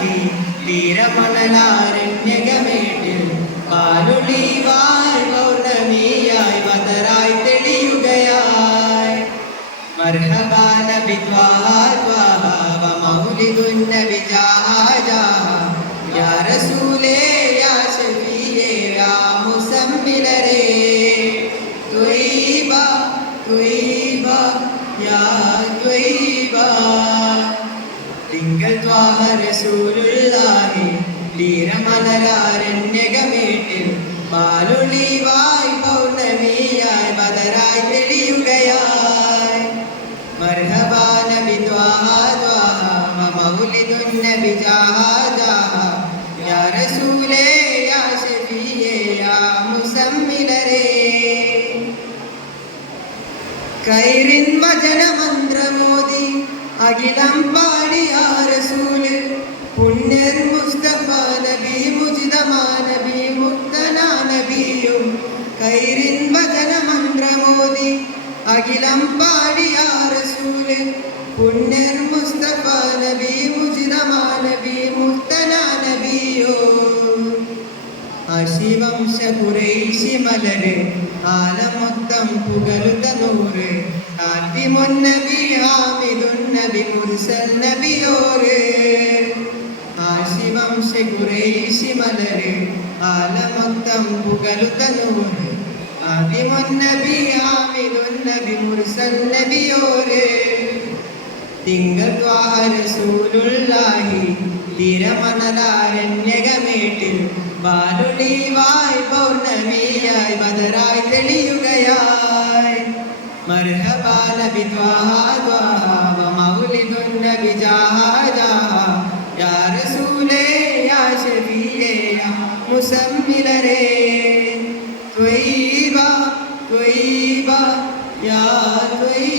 റസൂലുള്ളാഹി തീരമണലാരണ്യകമേട്ടിൽ പാലൊളിവായി പൗർണമിയായി ബദറായി തെളിയുകയായി. മർഹബാ നബി ത്വാഹ ത്വാഹ വ മൗലിദുൻ നബി ജാഹ ജാഹ യാ റസൂലേ യാ ശഫീയേ യാ മുസമ്മിലരേ ത്വയ്യിബ ത്വയ്യിബ യാ ത്വയ്യിബ. തിങ്കൾ ത്വാഹ റസൂലുള്ളാഹി തീരമണലാരണ്യകമേട്ടിൽ പാലൊളിവായി പൗർണമിയായി ബദറായി തെളിയുകയായി. മർഹബാ നബി ത്വാഹ ത്വാഹ വ മൗലിദുൻ നബി ജാഹ ജാഹ യാ റസൂലേ യാ ശഫീയേ യാ മുസമ്മിലരേ. ഖൈറിൻ വചനമന്ത്രമോദി അഖിലം പാടിയ റസൂല് പുണ്യർ മുസ്തഫ നബി മുജിതമാ നബി മുക്തനാ നബിയും. ഖൈറിൻ വചനമന്ത്രമോദി അഖിലം പാടിയ റസൂല് പുണ്യർ മുസ്തഫ നബി മുജിതമാ നബി മുക്തനാ നബിയോ. ഹശിവംശ ഖുറൈശി മലര് ആലമൊത്തം പുകഴുത നൂറ് ഹാത്തിമുൻ നബി ഹാമിദുൻ നബി മുർസൽ നബിയോര്. ഹശിവംശ ഖുറൈശി മലര് ആലമൊത്തം പുകഴുത നൂറ് ഹാത്തിമുൻ നബി ഹാമിദുൻ നബി മുർസൽ നബിയോര്. തിങ്കൾ ത്വാഹ റസൂലുള്ളാഹി തിരമണലാരണ്യകമേട്ടിൽ പാലൊളിവായി പൗർണമിയായി ബദറായി തെളിയുകയായി. മർഹബാ നബി ത്വാഹ ത്വാഹ വ മൗലിദുൻ നബി ജാഹ ജാഹ യാ റസൂലേ യാ ശഫീയേ യാ മുസമ്മിലരേ ത്വയ്യിബ ത്വയ്യിബ യാ ത്വയ്യിബ.